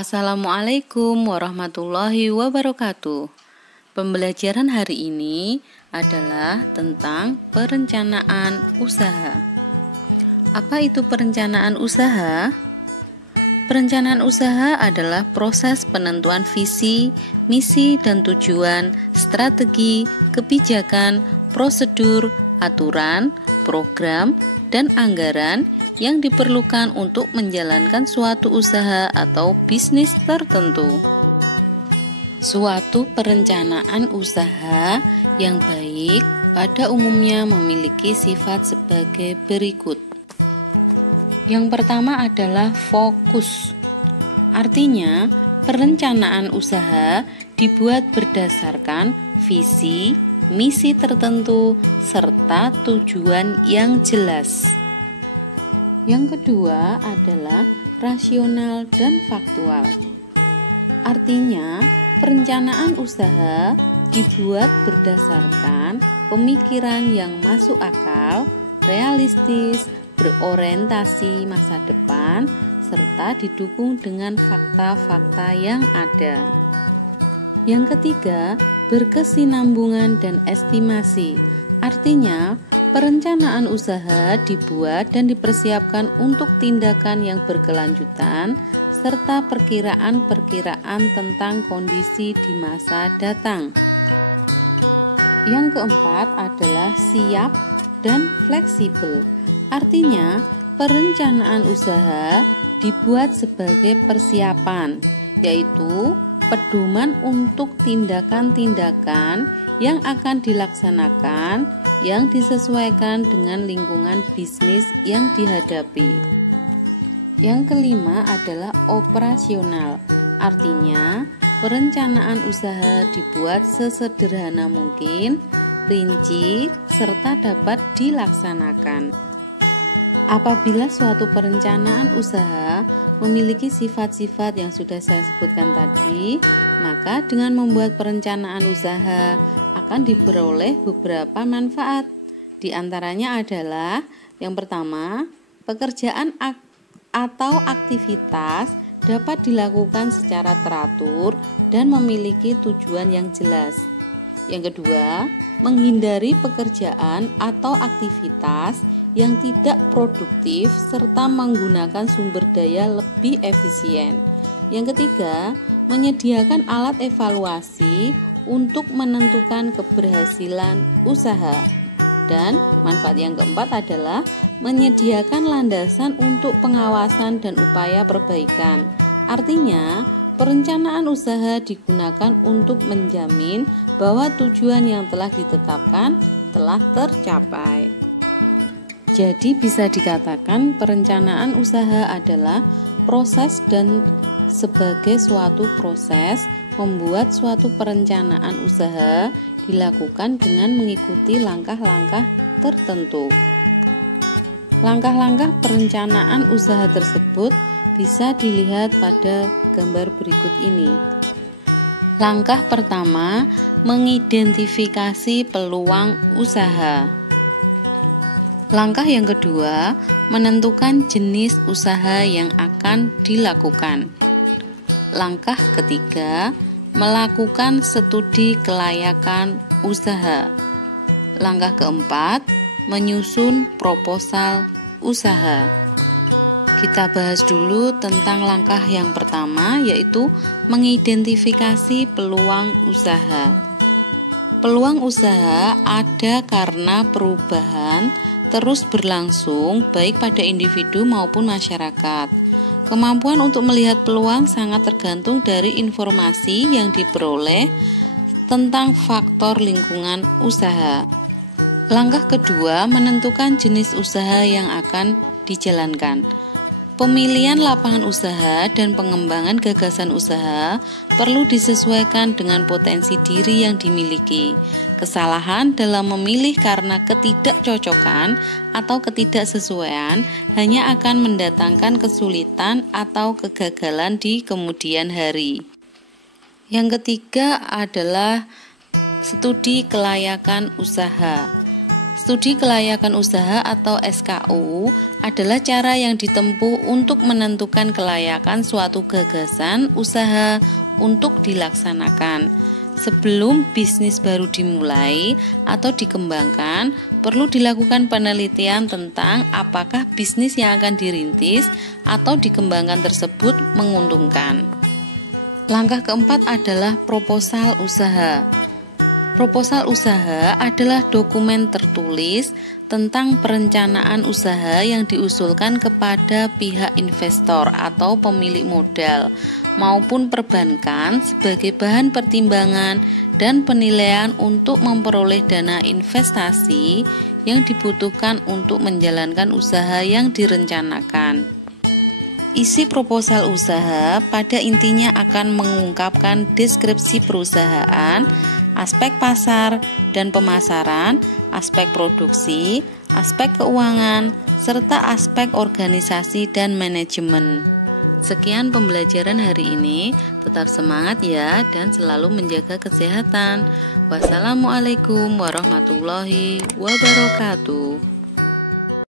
Assalamualaikum warahmatullahi wabarakatuh. Pembelajaran hari ini adalah tentang perencanaan usaha. Apa itu perencanaan usaha? Perencanaan usaha adalah proses penentuan visi, misi dan tujuan, strategi, kebijakan, prosedur, aturan, program, dan anggaran yang diperlukan untuk menjalankan suatu usaha atau bisnis tertentu. Suatu perencanaan usaha yang baik pada umumnya memiliki sifat sebagai berikut. Yang pertama adalah fokus. Artinya, perencanaan usaha dibuat berdasarkan visi, misi tertentu, serta tujuan yang jelas. Yang kedua adalah rasional dan faktual. Artinya, perencanaan usaha dibuat berdasarkan pemikiran yang masuk akal, realistis, berorientasi masa depan, serta didukung dengan fakta-fakta yang ada. Yang ketiga, berkesinambungan dan estimasi. Artinya, perencanaan usaha dibuat dan dipersiapkan untuk tindakan yang berkelanjutan serta perkiraan-perkiraan tentang kondisi di masa datang. Yang keempat adalah siap dan fleksibel. Artinya, perencanaan usaha dibuat sebagai persiapan, yaitu pedoman untuk tindakan-tindakan yang akan dilaksanakan yang disesuaikan dengan lingkungan bisnis yang dihadapi. Yang kelima adalah operasional. Artinya, perencanaan usaha dibuat sesederhana mungkin, rinci, serta dapat dilaksanakan. Apabila suatu perencanaan usaha memiliki sifat-sifat yang sudah saya sebutkan tadi, maka dengan membuat perencanaan usaha akan diperoleh beberapa manfaat. Di antaranya adalah yang pertama, pekerjaan atau aktivitas dapat dilakukan secara teratur dan memiliki tujuan yang jelas. Yang kedua, menghindari pekerjaan atau aktivitas yang tidak produktif serta menggunakan sumber daya lebih efisien. Yang ketiga, menyediakan alat evaluasi untuk menentukan keberhasilan usaha. Dan manfaat yang keempat adalah menyediakan landasan untuk pengawasan dan upaya perbaikan. Artinya, perencanaan usaha digunakan untuk menjamin bahwa tujuan yang telah ditetapkan telah tercapai. Jadi bisa dikatakan perencanaan usaha adalah proses dan sebagai suatu proses membuat suatu perencanaan usaha dilakukan dengan mengikuti langkah-langkah tertentu. Langkah-langkah perencanaan usaha tersebut bisa dilihat pada gambar berikut ini. Langkah pertama, mengidentifikasi peluang usaha. Langkah yang kedua, menentukan jenis usaha yang akan dilakukan. Langkah ketiga, melakukan studi kelayakan usaha. Langkah keempat, menyusun proposal usaha. Kita bahas dulu tentang langkah yang pertama, yaitu mengidentifikasi peluang usaha. Peluang usaha ada karena perubahan terus berlangsung baik pada individu maupun masyarakat. Kemampuan untuk melihat peluang sangat tergantung dari informasi yang diperoleh tentang faktor lingkungan usaha. Langkah kedua, menentukan jenis usaha yang akan dijalankan. Pemilihan lapangan usaha dan pengembangan gagasan usaha perlu disesuaikan dengan potensi diri yang dimiliki. Kesalahan dalam memilih karena ketidakcocokan atau ketidaksesuaian hanya akan mendatangkan kesulitan atau kegagalan di kemudian hari. Yang ketiga adalah studi kelayakan usaha. Studi kelayakan usaha atau SKU adalah cara yang ditempuh untuk menentukan kelayakan suatu gagasan usaha untuk dilaksanakan. Sebelum bisnis baru dimulai atau dikembangkan, perlu dilakukan penelitian tentang apakah bisnis yang akan dirintis atau dikembangkan tersebut menguntungkan. Langkah keempat adalah proposal usaha. Proposal usaha adalah dokumen tertulis tentang perencanaan usaha yang diusulkan kepada pihak investor atau pemilik modal maupun perbankan sebagai bahan pertimbangan dan penilaian untuk memperoleh dana investasi yang dibutuhkan untuk menjalankan usaha yang direncanakan. Isi proposal usaha pada intinya akan mengungkapkan deskripsi perusahaan, aspek pasar dan pemasaran, aspek produksi, aspek keuangan, serta aspek organisasi dan manajemen. Sekian pembelajaran hari ini, tetap semangat ya dan selalu menjaga kesehatan. Wassalamualaikum warahmatullahi wabarakatuh.